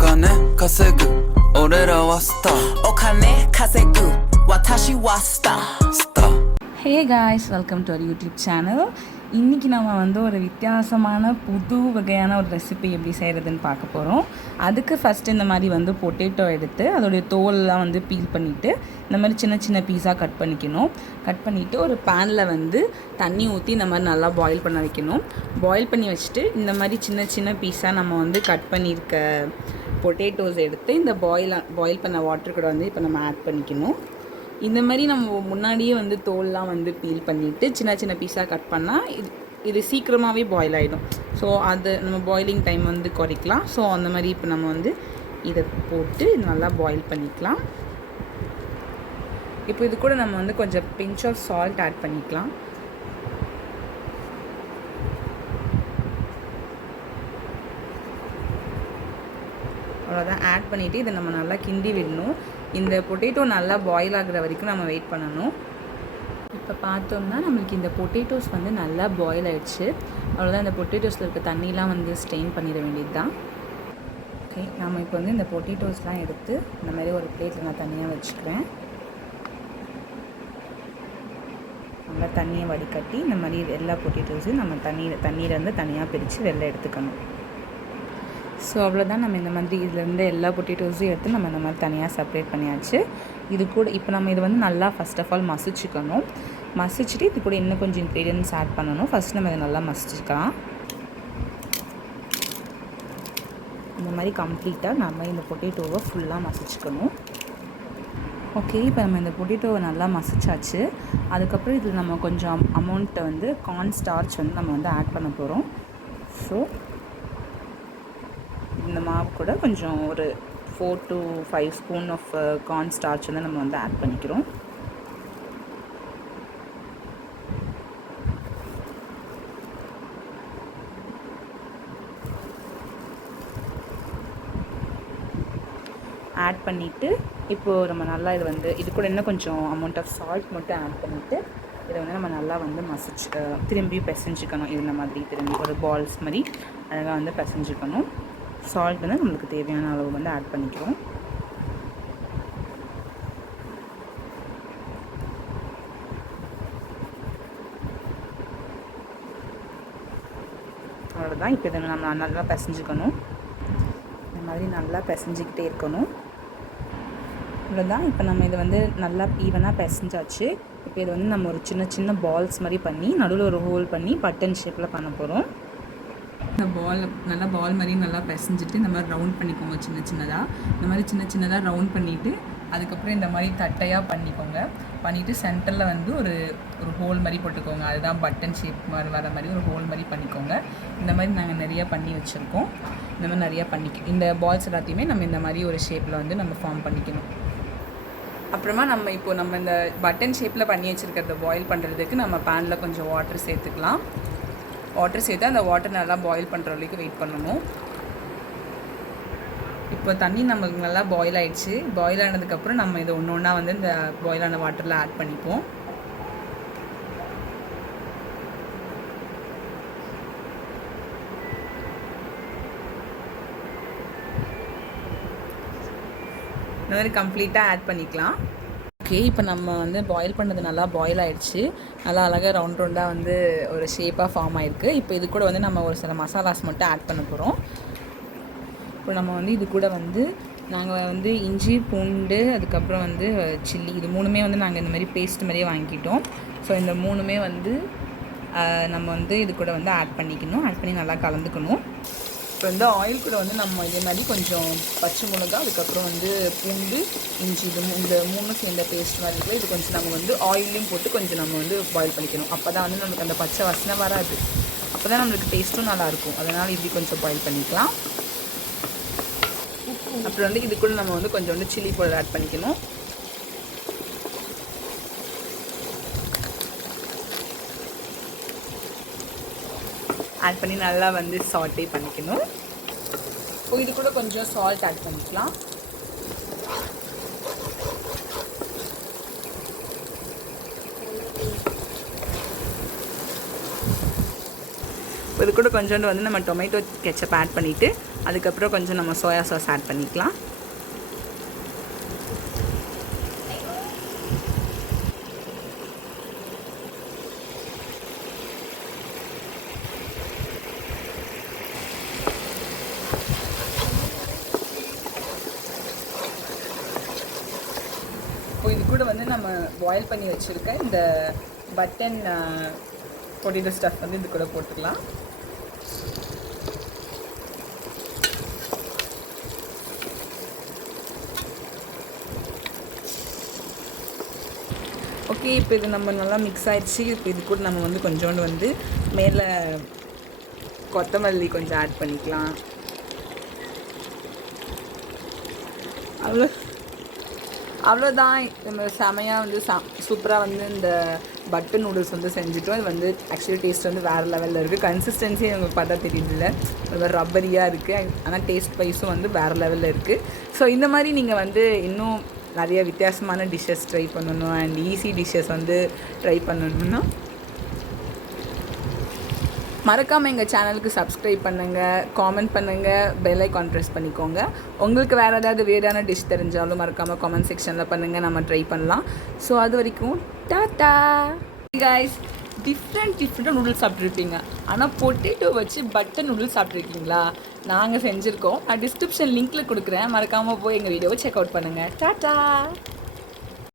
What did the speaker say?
金稼ぐ俺らはスターお金稼ぐ私はスタースター Hey guys, welcome to our YouTube channel. இன்றைக்கி நம்ம வந்து ஒரு வித்தியாசமான புது வகையான ஒரு ரெசிபி எப்படி செய்கிறதுன்னு பார்க்க போகிறோம். அதுக்கு ஃபஸ்ட்டு இந்த மாதிரி வந்து பொட்டேட்டோ எடுத்து அதோடைய தோலெலாம் வந்து பீல் பண்ணிவிட்டு இந்த மாதிரி சின்ன சின்ன பீஸாக கட் பண்ணிக்கணும். கட் பண்ணிவிட்டு ஒரு பேனில் வந்து தண்ணி ஊற்றி இந்த மாதிரி நல்லா பாயில் பண்ண வைக்கணும். பாயில் பண்ணி வச்சுட்டு இந்த மாதிரி சின்ன சின்ன பீஸாக நம்ம வந்து கட் பண்ணியிருக்க பொட்டேட்டோஸ் எடுத்து இந்த பாயில் பண்ண வாட்டர் கூட வந்து இப்போ நம்ம ஆட் பண்ணிக்கணும். இந்த மாதிரி நம்ம முன்னாடியே வந்து தோல்லாம் வந்து பீல் பண்ணிவிட்டு சின்ன சின்ன பீஸாக கட் பண்ணால் இது சீக்கிரமாகவே பாயில் ஆகிடும். ஸோ அது நம்ம பாயிலிங் டைம் வந்து குறைக்கலாம். ஸோ அந்த மாதிரி இப்போ நம்ம வந்து இதை போட்டு நல்லா பாயில் பண்ணிக்கலாம். இப்போ இது கூட நம்ம வந்து கொஞ்சம் பிஞ்ச் ஆஃப் சால்ட் ஆட் பண்ணிக்கலாம். அவ்வளோதான். ஆட் பண்ணிவிட்டு இதை நம்ம நல்லா கிண்டி விடணும். இந்த பொட்டேட்டோ நல்லா பாயில் ஆகிற வரைக்கும் நம்ம வெயிட் பண்ணணும். இப்போ பார்த்தோம்னா நம்மளுக்கு இந்த பொட்டேட்டோஸ் வந்து நல்லா பாயில் ஆகிடுச்சு. அவ்வளோதான். இந்த பொட்டேட்டோஸில் இருக்க தண்ணிலாம் வந்து ஸ்ட்ரெயின் பண்ணிட வேண்டியது தான். ஓகே, நம்ம இப்போ வந்து இந்த பொட்டேட்டோஸ்லாம் எடுத்து இந்த மாதிரி ஒரு பிளேட்டில் நான் தனியாக வச்சுக்கிறேன். நல்லா தண்ணியை வடிகட்டி இந்த மாதிரி எல்லா பொட்டேட்டோஸையும் நம்ம தண்ணீரை தனியாக பிரித்து வெளில எடுத்துக்கணும். ஸோ அவ்வளோதான். நம்ம இந்த மாதிரி இதுலேருந்து எல்லா பொட்டேட்டோஸையும் எடுத்து நம்ம இந்த மாதிரி தனியாக செப்பரேட் பண்ணியாச்சு. இது கூட இப்போ நம்ம இது வந்து நல்லா ஃபஸ்ட் ஆஃப் ஆல் மசிச்சுக்கணும். மசிச்சுட்டு இது கூட இன்னும் கொஞ்சம் இன்க்ரீடியன்ட்ஸ் ஆட் பண்ணணும். ஃபஸ்ட் நம்ம இதை நல்லா மசிச்சுக்கலாம். இந்த மாதிரி கம்ப்ளீட்டாக நம்ம இந்த பொட்டேட்டோவை ஃபுல்லாக மசிச்சுக்கணும். ஓகே, இப்போ நம்ம இந்த பொட்டேட்டோவை நல்லா மசிச்சாச்சு. அதுக்கப்புறம் இதில் நம்ம கொஞ்சம் அமௌண்ட்டை வந்து கார்ன் ஸ்டார்ச் வந்து நம்ம வந்து ஆட் பண்ண போகிறோம். ஸோ இந்த மாவு கூட கொஞ்சம் ஒரு 4 to 5 spoon of corn starch வந்து நம்ம வந்து ஆட் பண்ணிக்கிறோம். ஆட் பண்ணிவிட்டு இப்போது நம்ம நல்லா இது கூட இன்னும் கொஞ்சம் அமௌண்ட் ஆஃப் சால்ட் மட்டும் ஆட் பண்ணிவிட்டு இதை வந்து நம்ம நல்லா வந்து திரும்பி பிசைஞ்சிக்கணும். இந்த மாதிரி திரும்பி ஒரு பால்ஸ் மாதிரி அழகாக வந்து பிசைஞ்சிக்கணும். சால்ட் வந்து நம்மளுக்கு தேவையான அளவு வந்து ஆட் பண்ணிக்கிறோம். அவ்வளோதான். இப்போ இதை நம்ம நல்லா பிசைஞ்சிக்கணும். இந்த மாதிரி நல்லா பிசைஞ்சிக்கிட்டே இருக்கணும். அவ்வளோதான். இப்போ நம்ம இதை வந்து நல்லா ஈவனாக பிசைஞ்சாச்சு. இப்போ இதை வந்து நம்ம ஒரு சின்ன சின்ன பால்ஸ் மாதிரி பண்ணி நடுவில் ஒரு ஹோல் பண்ணி பட்டன் ஷேப்பில் பண்ண போகிறோம். இந்த நல்லா பால் மாதிரி நல்லா பிசைஞ்சிட்டு இந்த மாதிரி ரவுண்ட் பண்ணிக்கோங்க. இந்த மாதிரி சின்ன சின்னதாக ரவுண்ட் பண்ணிவிட்டு அதுக்கப்புறம் இந்த மாதிரி தட்டையாக பண்ணிவிட்டு சென்டரில் வந்து ஒரு ஹோல் மாதிரி போட்டுக்கோங்க. அதுதான் பட்டன் ஷேப் மாதிரி வர மாதிரி ஒரு ஹோல் மாதிரி பண்ணிக்கோங்க. இந்த மாதிரி நாங்கள் நிறையா பண்ணி வச்சுருக்கோம். இந்த மாதிரி நிறையா இந்த பால்ஸ் எல்லாத்தையுமே நம்ம இந்த மாதிரி ஒரு ஷேப்பில் வந்து நம்ம ஃபார்ம் பண்ணிக்கணும். அப்புறமா நம்ம இந்த பட்டன் ஷேப்பில் பண்ணி வச்சுருக்கிறத பாயில் பண்ணுறதுக்கு நம்ம பேனில் கொஞ்சம் வாட்டர் சேர்த்துக்கலாம். வாட்டர் சேர்த்து அந்த வாட்டர் நல்லா பாயில் பண்ணுற வரைக்கும் வெயிட் பண்ணணும். இப்போ தண்ணி நமக்கு நல்லா பாயில் ஆகிடுச்சு. பாயில் ஆனதுக்கப்புறம் நம்ம இதை ஒன்று ஒன்றா வந்து இந்த பாயிலான வாட்டரில் ஆட் பண்ணிப்போம். இந்த மாதிரி கம்ப்ளீட்டாக ஆட் பண்ணிக்கலாம். ஓகே, இப்போ நம்ம வந்து பாயில் பண்ணது நல்லா பாயில் ஆகிடுச்சு. நல்லா அழகாக ரவுண்டாக வந்து ஒரு ஷேப்பாக ஃபார்ம் ஆகிருக்கு. இப்போ இது கூட வந்து நம்ம ஒரு சில மசாலாஸ் மட்டும் ஆட் பண்ண போகிறோம். இப்போ நம்ம வந்து இது கூட வந்து நாங்கள் வந்து இஞ்சி பூண்டு அதுக்கப்புறம் வந்து சில்லி இது மூணுமே வந்து நாங்கள் இந்த மாதிரி பேஸ்ட் மாதிரியே வாங்கிக்கிட்டோம். ஸோ இந்த மூணுமே வந்து நம்ம வந்து இது கூட வந்து ஆட் பண்ணி நல்லா கலந்துக்கணும். இப்போ வந்து ஆயில் கூட வந்து நம்ம இதே மாதிரி கொஞ்சம் பச்சை மிளகா அதுக்கப்புறம் வந்து பூண்டு இஞ்சி இந்த மூணு சேர்ந்த பேஸ்ட் மாதிரி இருக்குது. இது கொஞ்சம் நம்ம வந்து ஆயிலையும் போட்டு கொஞ்சம் நம்ம வந்து பாயில் பண்ணிக்கணும். அப்போ தான் வந்து நமக்கு அந்த பச்சை வாசனை வராது. அப்போ தான் நம்மளுக்கு டேஸ்ட்டும் நல்லாயிருக்கும். அதனால் இப்படி கொஞ்சம் பாயில் பண்ணிக்கலாம். அப்புறம் வந்து இது கூட நம்ம வந்து கொஞ்சம் வந்து சில்லி பவுடர் ஆட் பண்ணிக்கணும். ஆட் பண்ணி நல்லா வந்து சாட்டே பண்ணிக்கணும். இது கூட கொஞ்சம் சால்ட் ஆட் பண்ணிக்கலாம். இது கூட கொஞ்சோண்டு வந்து நம்ம டொமேட்டோ கெச்சப் ஆட் பண்ணிவிட்டு அதுக்கப்புறம் கொஞ்சம் நம்ம சோயா சாஸ் ஆட் பண்ணிக்கலாம். இப்போ இது கூட வந்து நம்ம பாயில் பண்ணி வச்சுருக்க இந்த பட்டன் பொட்டேட்டோ ஸ்டஃப் வந்து இது கூட போட்டுக்கலாம். ஓகே, இப்போ இது நம்ம நல்லா மிக்ஸ் ஆகிடுச்சு. இப்போ இது கூட நம்ம வந்து கொஞ்சோண்டு வந்து மேலே கொத்தமல்லி கொஞ்சம் ஆட் பண்ணிக்கலாம். அவ்வளோதான். நம்ம செமையாக வந்து சூப்பராக வந்து இந்த பட்டர் நூடுல்ஸ் வந்து செஞ்சுட்டோம். இது வந்து ஆக்சுவலி டேஸ்ட் வந்து வேறு லெவலில் இருக்குது. கன்சிஸ்டன்சி உங்களுக்கு பார்த்தா தெரியுதுல்ல, ரொம்ப ரப்பரியாக இருக்குது. ஆனால் டேஸ்ட் வைஸும் வந்து வேறு லெவலில் இருக்குது. ஸோ இந்த மாதிரி நீங்கள் வந்து இன்னும் நிறைய வித்தியாசமான டிஷ்ஷஸ் ட்ரை பண்ணணும் அண்ட் ஈஸி டிஷ்ஷஸ் வந்து ட்ரை பண்ணணும்னா மறக்காமல் எங்கள் சேனலுக்கு சப்ஸ்கிரைப் பண்ணுங்கள், காமெண்ட் பண்ணுங்கள், பெல் ஐகான் ப்ரெஸ் பண்ணிக்கோங்க. உங்களுக்கு வேறு ஏதாவது வேறான டிஷ் தெரிஞ்சாலும் மறக்காமல் காமெண்ட் செக்ஷனில் பண்ணுங்கள், நம்ம ட்ரை பண்ணலாம். ஸோ அது வரைக்கும் டாட்டா கைஸ். டிஃப்ரெண்ட்டாக நூடுல்ஸ் சாப்பிட்ருப்பீங்க, ஆனால் பொட்டேட்டோ வச்சு பட்டர் நூடுல்ஸ் சாப்பிட்ருக்கீங்களா? நாங்கள் செஞ்சுருக்கோம். நான் டிஸ்கிரிப்ஷன் லிங்க்கில் கொடுக்குறேன், மறக்காமல் போய் எங்கள் வீடியோவை செக் அவுட் பண்ணுங்கள். டாட்டா.